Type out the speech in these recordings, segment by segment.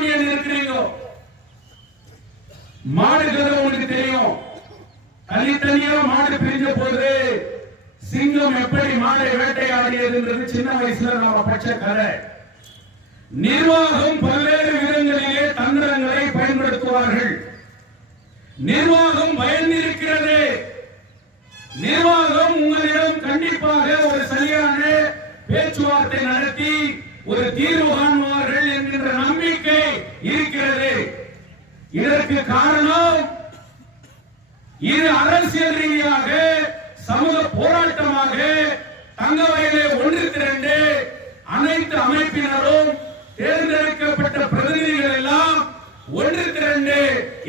Union இருக்கிறீங்க. மாடுகள் உங்களுக்கு தெரியும். தனித்தனியா மாடு பிரிஞ்ச போது சிங்கம் எப்படி மாடை வேட்டையாடியதுன்றது சின்ன வயசுல நாம பச்ச கதை. நிர்வாகம் பல்வேறு விதங்களிலே தந்திரங்களை பயன்படுத்துவார்கள். நிர்வாகம் பயந்திருக்கிறது. நிர்வாகம் உங்களிடம் கண்டிப்பாக ஒரு சரியான பேச்சுவார்த்தை நடத்தி ஒரு தீர்வு காணுவார்கள் என்கின்ற நம்பிக்கை இருக்கிறது. இதற்கு காரணம் இது அரசியல் ரீதியாக சமூக போராட்டமாக தங்கவயலே ஒன்று திரண்டு அனைத்து அமைப்பினரும் தேர்ந்தெடுக்கப்பட்ட பிரதிநிதிகள் எல்லாம் ஒன்று திரண்டு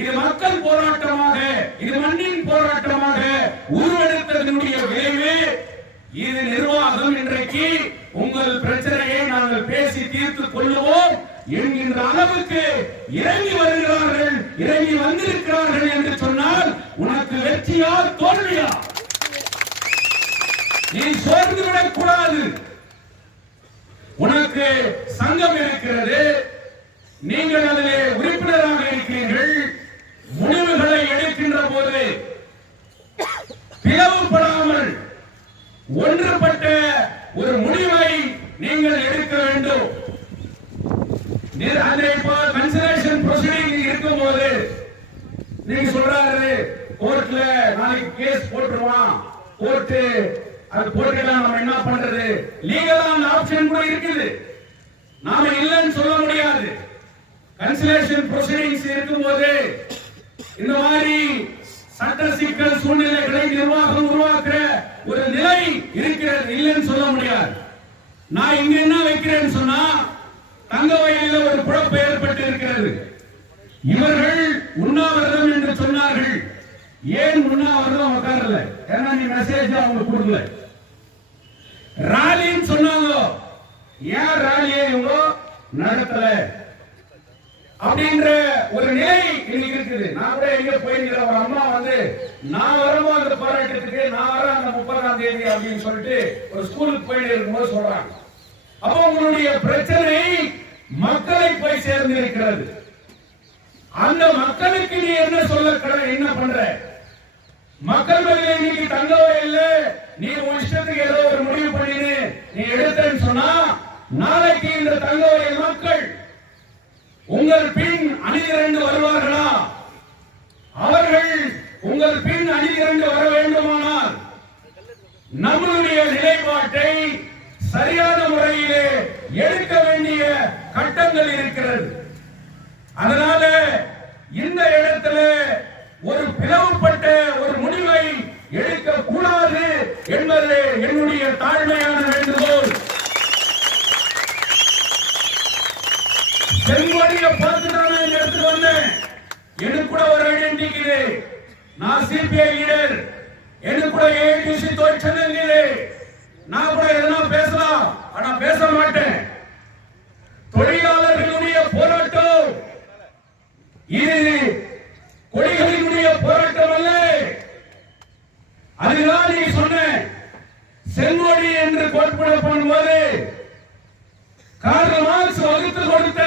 இது மக்கள் போராட்டமாக இது மண்ணின் போராட்டமாக உருவெடுத்ததனுடைய விளைவு. இது நிர்வாகம் இன்றைக்கு உங்கள் பிரச்சனையை நாங்கள் பேசி தீர்த்துக் கொள்ளுவோம் என்கின்ற அளவுக்கு இறங்கி வருகிறார்கள், இறங்கி வந்திருக்கிறார்கள் என்று சொன்னால் உனக்கு வெற்றியா தோல்வியா? நீ சோர்ந்து விடக் கூடாது. உனக்கு சங்கம் இருக்கிறது, நீங்கள் அதிலே உறுப்பினராக இருக்கிறீர்கள். முடிவுகளை எடுக்கின்ற போது பிளவுபடாமல் ஒன்றுபட்ட ஒரு முடிவை நீங்கள் எடுக்க வேண்டும். கன்சலேஷன் ப்ரொசீடிங் இருக்கும் போது நீங்க சொல்றாரு கோர்ட்ல நாளைக்கு கேஸ் போட்டுருவான், கோர்ட் அது போட்டுக்கலாம், நம்ம என்ன பண்றது? லீகலான ஆப்ஷன் கூட இருக்குது, நாம இல்லைன்னு சொல்ல முடியாது. கன்சலேஷன் ப்ரொசீடிங்ஸ் இருக்கும் போது இந்த மாதிரி சட்ட சிக்கல் சூழ்நிலைகளை நிர்வாகம் உருவாக்குற ஒரு நிலை இருக்கிறது, இல்லைன்னு சொல்ல முடியாது. நான் இங்க என்ன வைக்கிறேன்னு சொன்னா தங்கவயலில் ஒரு குழப்பம் ஏற்பட்டு இருக்கிறது. இவர்கள் உண்ணாவிரதம் என்று சொன்னார்கள். ஏன் உண்ணாவிரதம் உட்காரல? ஏன்னா நீ மெசேஜ் அவங்க கொடுக்கல. ராலின்னு சொன்னாங்க, ஏன் ராலியை இவங்க நடத்தல அப்படின்ற ஒரு நிலை இன்னைக்கு இருக்குது. நான் கூட எங்க போயிருக்கிற ஒரு அம்மா வந்து நான் வரும்போது அந்த போராட்டத்துக்கு நான் வர அந்த 30ஆம் தேதி அப்படின்னு சொல்லிட்டு ஒரு ஸ்கூலுக்கு போயிட்டு இருக்கும்போது சொல்றாங்க. அப்போ உங்களுடைய பிரச்சனை மக்களை போய் சேர்ந்து இருக்கிறது. அந்த மக்களுக்கு நீ என்ன சொல்ல என்ன பண்ற? மக்கள் மத்தியில இன்னைக்கு தங்கவயல்ல நீ உன் இஷ்டத்துக்கு ஏதோ ஒரு முடிவு பண்ணினு நீ எடுத்தேன்னு சொன்னா நாளைக்கு இந்த தங்கவயல் மக்கள் உங்கள் பின் அணிதிரண்டு வருவார்களா? அவர்கள் உங்கள் பின் அணிதிரண்டு வர வேண்டுமானால் நம்முடைய நிலைப்பாட்டை சரியான முறையிலே எடுக்க வேண்டிய கட்டங்கள் இருக்கிறது. அதனால இந்த இடத்துல ஒரு பிளவுபட்ட ஒரு முடிவை எடுக்க கூடாது என்பது என்னுடைய தாழ்மையான வேண்டுகோள். செங்கோடிய பார்த்துட்டான எடுத்து வந்தேன். எனக்கு கூட ஒரு ஐடென்டிட்டி, நான் சிபிஐ லீடர், எனக்கு கூட ஏடிசி தொழிற்சங்க, நான் கூட எதனா பேசலாம், ஆனா பேச மாட்டேன். தொழிலாளர்களுடைய போராட்டம் இது கொடிகளினுடைய போராட்டம் அல்ல. அதுதான் நீ சொன்ன செங்கோடி என்று கோட்படுத்தும் போது கார்ல் மார்க்ஸ் வகுத்து கொடுத்த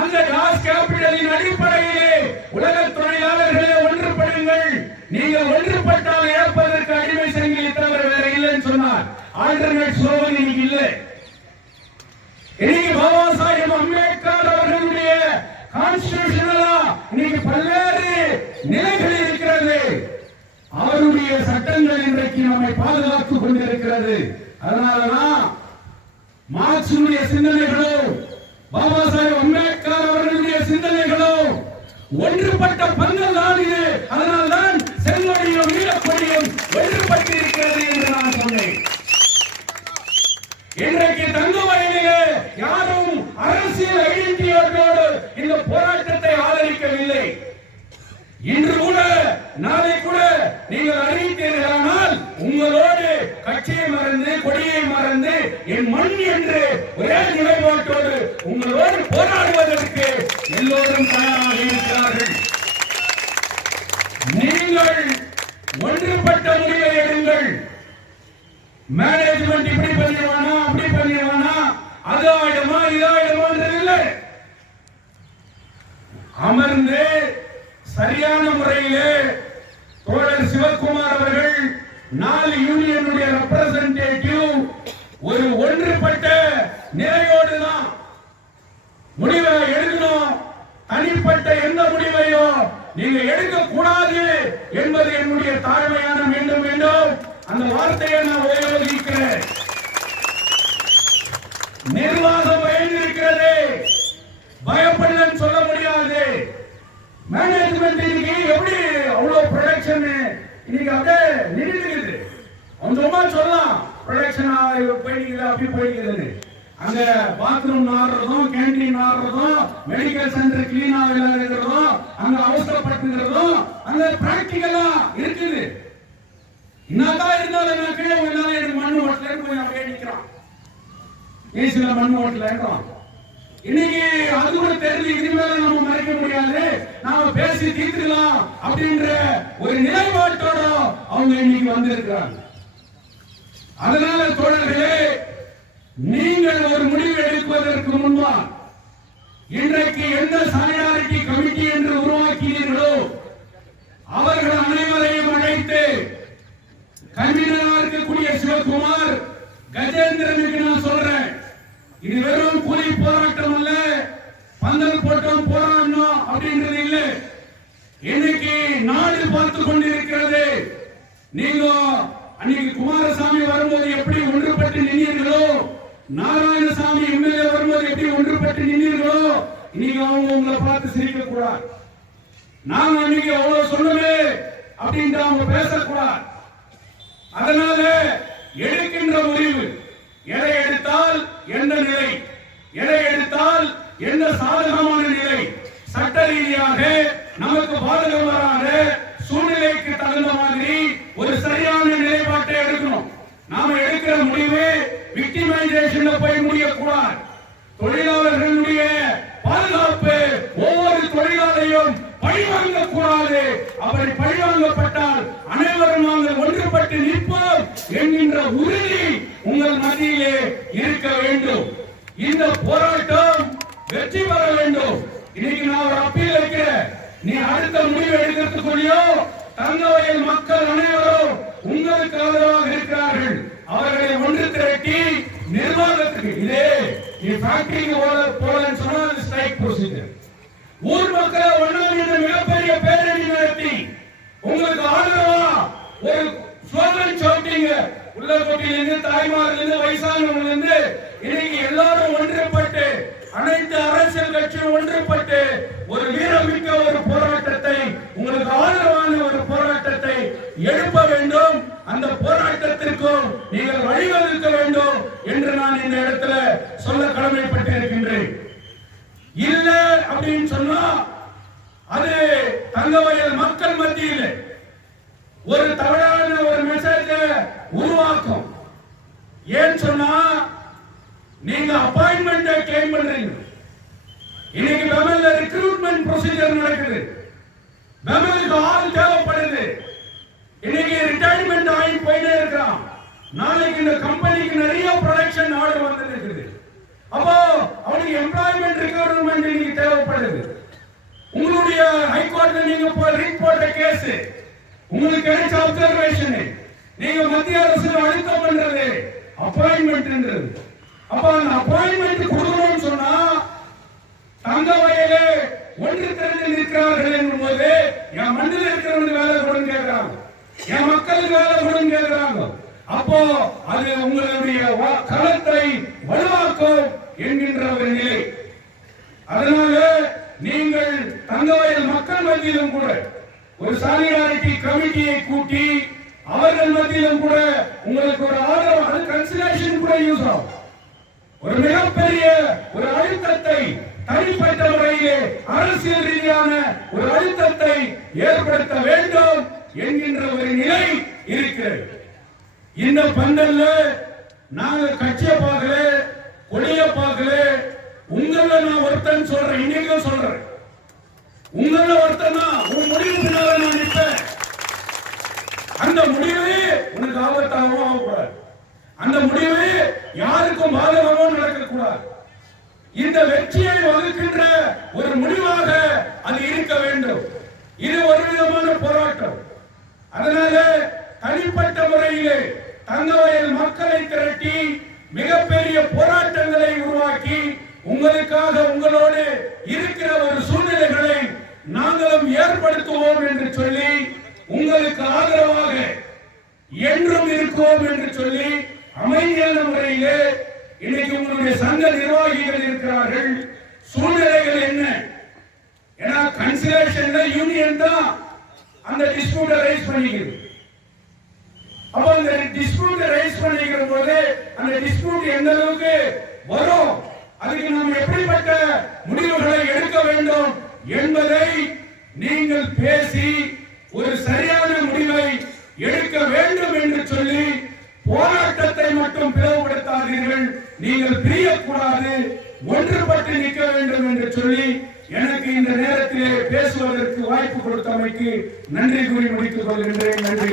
அந்த கிளாஸ் கேபிட்டலின் அடிப்படையிலே உலக தொழிலாளர்களே ஒன்றுபடுங்கள், நீங்கள் ஒன்றுபட்டால் ஏற்பதற்கு அடிமை சங்கிலி தவிர வேற இல்லைன்னு சொன்னார். ஆல்டர்னேட் ஸ்லோகன் இன்னைக்கு இல்லை. இன்னைக்கு பாபா சாஹேப் அம்பேத்கர் அவர்களுடைய கான்ஸ்டிடியூஷனலா இன்னைக்கு பல்வேறு நிலைகள் இருக்கிறது. அவருடைய சட்டங்கள் இன்றைக்கு நம்மை பாதுகாத்துக் கொண்டிருக்கிறது. அதனாலதான் மார்க்சுடைய சிந்தனைகளோ பாபா சாஹேப் அம்பேத்கர் அவர்களுடைய சிந்தனைகளோ ஒன்றுபட்ட பந்தல் தான் இது. அதனால்தான் செங்கோடியும் நீலக்கொடியும் ஒன்றுபட்டு இருக்கிறது என்று நான் சொன்னேன். இன்றைக்கு தங்கவயலிலே யாரும் அரசியல் ஐடென்டிட்டியோடு இந்த போராட்டத்தை ஆதரிக்கவில்லை. இன்று கூட நாளை கூட நீங்கள் அறிவித்தீர்களானால் உங்களோடு கட்சியை மறந்து கொடியை மறந்து என் மண் என்று ஒரே நிலைப்பாட்டோடு உங்களோடு போராடுவதற்கு எல்லோரும் தயாராக இருக்கிறார்கள். நீங்கள் ஒன்றுபட்ட முடிவை எடுங்கள். மேனேஜ்மெண்ட் இப்படி பண்ணிடுவானா, அப்படி பண்ணிடுவானா, அது ஆயிடுமா, இது ஆயிடுமா இல்லை. அமர்ந்து சரியான முறையிலே தோழர் சிவகுமார் அவர்கள் 4 யூனியனுடைய ரெப்ரசன்டேட்டிவ் ஒரு ஒன்றுபட்ட நிலையோடு தான் முடிவை எடுக்கணும். தனிப்பட்ட எந்த முடிவையும் நீங்க எடுக்க கூடாது என்பது என்னுடைய தாழ்மையான மீண்டும் மீண்டும் அந்த வார்த்தையை நான் உபயோகிக்கிறேன். நிர்வாகம் பயந்திருக்கிறது, பயப்படலன்னு சொல்ல முடியாது. மேனேஜ்மெண்ட் இன்னைக்கு எப்படி அவ்வளவு ப்ரொடக்ஷன் இன்னைக்கு அப்படியே நின்றுக்குது. அவன் சும்மா சொல்லலாம் ப்ரொடக்ஷன் போயிடுது அப்படி போயிடுது. அங்க பாத்ரூம் நாடுறதும் கேண்டீன் நாடுறதும் மெடிக்கல் சென்டர் கிளீனா இருக்கிறதும் அங்க அவசரப்பட்டுக்கிறதும் அங்க பிராக்டிகலா இருக்குது. என்னதான் இருந்தாலும் நான் கீழே இருந்தாலும் எனக்கு மண் ஓட்டல போய் அப்படியே நிற்கிறான். ஏசில மண் ஓட்டல இருக்கிறோம். இன்னைக்கு அது கூட தெரிஞ்சு இனிமேல நம்ம மறைக்க முடியாது, நாம பேசி தீர்த்துக்கலாம் அப்படின்ற ஒரு நிலைப்பாட்டோட அவங்க இன்னைக்கு வந்திருக்கிறாங்க. அதனால தோழர்களே, நீங்கள் ஒரு முடிவு எடுப்பதற்கு முன்பா இன்றைக்கு எந்த சாலிடாரிட்டி கமிட்டி என்று உருவாக்கினீர்களோ அவர்கள் அனைவரையும் அழைத்து கன்வீனராக இருக்கக்கூடிய சிவகுமார், கஜேந்திரனுக்கு நான் சொல்றேன், இது வெறும் கூலி போராட்டம் அல்ல, பந்தல் போட்டம் போராடணும் அப்படின்றது இல்லை. இன்னைக்கு நாடு பார்த்து கொண்டிருக்கிறது. நீங்க அன்னைக்கு குமாரசாமி வரும்போது எப்படி ஒன்றுபட்டு நின்றீர்களோ, நாராயணசாமி எம்எல்ஏ வரும்போது எப்படி ஒன்றுபட்டு நின்றீர்களோ, இன்னைக்கு அவங்க உங்களை பார்த்து சிரிக்க கூடாது. நாங்க அன்னைக்கு அவ்வளவு சொல்லுமே அப்படின்ற அவங்க பேசக்கூடாது. அதனால எடுக்கின்ற முடிவு, எதை எடுத்தால் எந்த நிலை, எதை எடுத்தால் எந்த சாதகமான நிலை, சட்ட ரீதியாக நமக்கு பாதகம் வராத சூழ்நிலைக்கு தகுந்த மாதிரி ஒரு சரியான நிலைப்பாட்டை எடுக்கணும். நாம எடுக்கிற முடிவு விக்டிமைசேஷன்ல போய் முடியக்கூடாது. தொழிலாளர்களுடைய பாதுகாப்பு, ஒவ்வொரு தொழிலாளையும் பழிவாங்க கூடாது. அப்படி பழிவாங்கப்பட்டால் அனைவரும் நாங்கள் ஒன்றுபட்டு நிற்போம் என்கின்ற உறுதி உங்கள் மத்தியிலே இருக்க வேண்டும். இந்த போராட்டம் வெற்றி பெற வேண்டும். இன்னைக்கு நான் ஒரு அப்பீல் வைக்கிறேன். நீ அடுத்த முடிவு எடுக்கிறதுக்குள்ளயோ தங்கவயல் மக்கள் அனைவரும் உங்களுக்கு ஆதரவாக இருக்கிறார்கள். அவர்களை ஒன்று திரட்டி நிர்வாகத்துக்கு இதே நீ ஃபேக்டரிக்கு போலன்னு சொன்னா ஸ்ட்ரைக் ப்ரொசீஜர். ஊர் மக்களை ஒன்றாம் என்ற மிகப்பெரிய பேரணி நடத்தி உங்களுக்கு ஆதரவா ஒரு ஸ்லோகன் சொல்லிட்டீங்க. உள்ளகோட்டையிலிருந்து தாய்மாரிலிருந்து வயசானவங்களிலிருந்து இன்னைக்கு எல்லாரும் ஒன்றுபட்டு அனைத்து அரசியல் கட்சியும் ஒன்றுபட்டு ஒரு வீரமிக்க ஒரு போராட்டத்தை, உங்களுக்கு ஆதரவான ஒரு போராட்டத்தை எழுப்ப வேண்டும். அந்த போராட்டத்திற்கும் நீங்கள் வழிவகுக்க வேண்டும் என்று நான் இந்த இடத்துல சொல்ல கடமைப்பட்டு இருக்கின்றேன். இல்ல அப்படின்னு சொன்னா அது தங்கவயல் மக்கள் மத்தியில் ஒரு தவறான ஒரு மெசேஜ் உருவாக்கும். ஏன் சொன்னா நீங்க அப்பாயின்மெண்ட் கிளைம் பண்றீங்க. இன்னைக்கு பெமல்ல ரெக்ரூட்மெண்ட் ப்ரொசீஜர் நடக்குது. பெமலுக்கு ஆள் தேவைப்படுது. இன்னைக்கு ரிட்டையர்மெண்ட் ஆகி போயிட்டே இருக்கான். நாளைக்கு இந்த கம்பெனிக்கு நிறைய ப்ரொடக்ஷன் ஆர்டர் வந்து இருக்குது. அப்போ அவனுக்கு எம்ப்ளாய்மெண்ட் ரெக்ரூட்மெண்ட் இன்னைக்கு தேவைப்படுது. உங்களுடைய ஹைகோர்ட்ல நீங்க ரீட் போட்ட கேஸ், உங்களுக்கு கிடைச்ச அப்சர்வேஷன், நீங்க மத்திய அரசு அழுத்தம் பண்றது அப்பாயின்மெண்ட். அப்ப அந்த அப்பாயின்மெண்ட் கொடுக்கணும்னு சொன்னா தங்கவயலே ஒன்று திரண்டு நிற்கிறார்கள் என்பது என் மண்ணில் இருக்கிறவங்க வேலை கொடுன்னு கேட்கிறாங்க, என் மக்களுக்கு வேலை கொடுன்னு கேட்கிறாங்க. அப்போ அது உங்களுடைய களத்தை வலுவாக்கும் என்கின்ற ஒரு நிலை. அதனால நீங்கள் தங்கவயல் மக்கள் மத்தியிலும் கூட ஒரு சாலிடாரிட்டி கமிட்டியை கூட்டி அவர்கள் மத்தியிலும் கூட உங்களுக்கு ஒரு ஆதரவு, அது கன்சிடரேஷன் கூட யூஸ் ஆகும். ஒரு மிகப்பெரிய ஒரு அழுத்தத்தை தனிப்பட்ட முறையிலே அரசியல் ரீதியான ஒரு அழுத்தத்தை ஏற்படுத்த வேண்டும் என்கின்ற ஒரு நிலை இருக்கிறது. இந்த பந்தல்ல நாங்க கட்சியை பார்க்கல, கொடிய பார்க்கல. உங்கள நான் ஒருத்தன் சொல்றேன், இன்னைக்கும் சொல்றேன், உங்கள ஒருத்தனா உன் முடிவு பின்னால நான் நிற்பேன். அந்த முடிவு உனக்கு ஆபத்தாகவும் ஆகக்கூடாது. அந்த முடிவு யாருக்கும் பாதகமும் நடக்கக்கூடாது. இந்த வெற்றியை வகுக்கின்ற ஒரு முடிவாக அது இருக்க வேண்டும். இது ஒரு விதமான போராட்டம். அதனால தனிப்பட்ட முறையிலே தங்கவயல் மக்களை திரட்டி மிகப்பெரிய போராட்டங்களை உருவாக்கி உங்களுக்காக உங்களோடு இருக்கிற ஒரு சூழ்நிலைகளை நாங்களும் ஏற்படுத்துவோம் என்று சொல்லி உங்களுக்கு ஆதரவாக என்றும் இருக்கோம் என்று சொல்லி அமைதியான முறையிலே இன்னைக்கு உங்களுடைய சங்க நிர்வாகிகள் இருக்கிறார்கள். சூழ்நிலைகள் என்ன? ஏன்னா கன்சிலேஷன்ல யூனியன் தான் அந்த டிஸ்பியூட்டை ரைஸ் பண்ணிக்கிறது. அப்ப அந்த டிஸ்பியூட்டை ரைஸ் பண்ணிக்கிற போது அந்த டிஸ்பியூட் எந்த அளவுக்கு வரும், அதுக்கு நாம் எப்படிப்பட்ட முடிவுகளை எடுக்க வேண்டும் என்பதை நீங்கள் பேசி ஒரு சரியான முடிவை எடுக்க வேண்டும் என்று சொல்லி போராட்டத்தை மட்டும் பிளவுபடுத்தாதீர்கள். நீங்கள் பிரியக்கூடாது, ஒன்றுபட்டு நிற்க வேண்டும் என்று சொல்லி எனக்கு இந்த நேரத்திலே பேசுவதற்கு வாய்ப்பு கொடுத்தமைக்கு நன்றி கூறி முடித்துக் கொள்கின்றேன். நன்றி.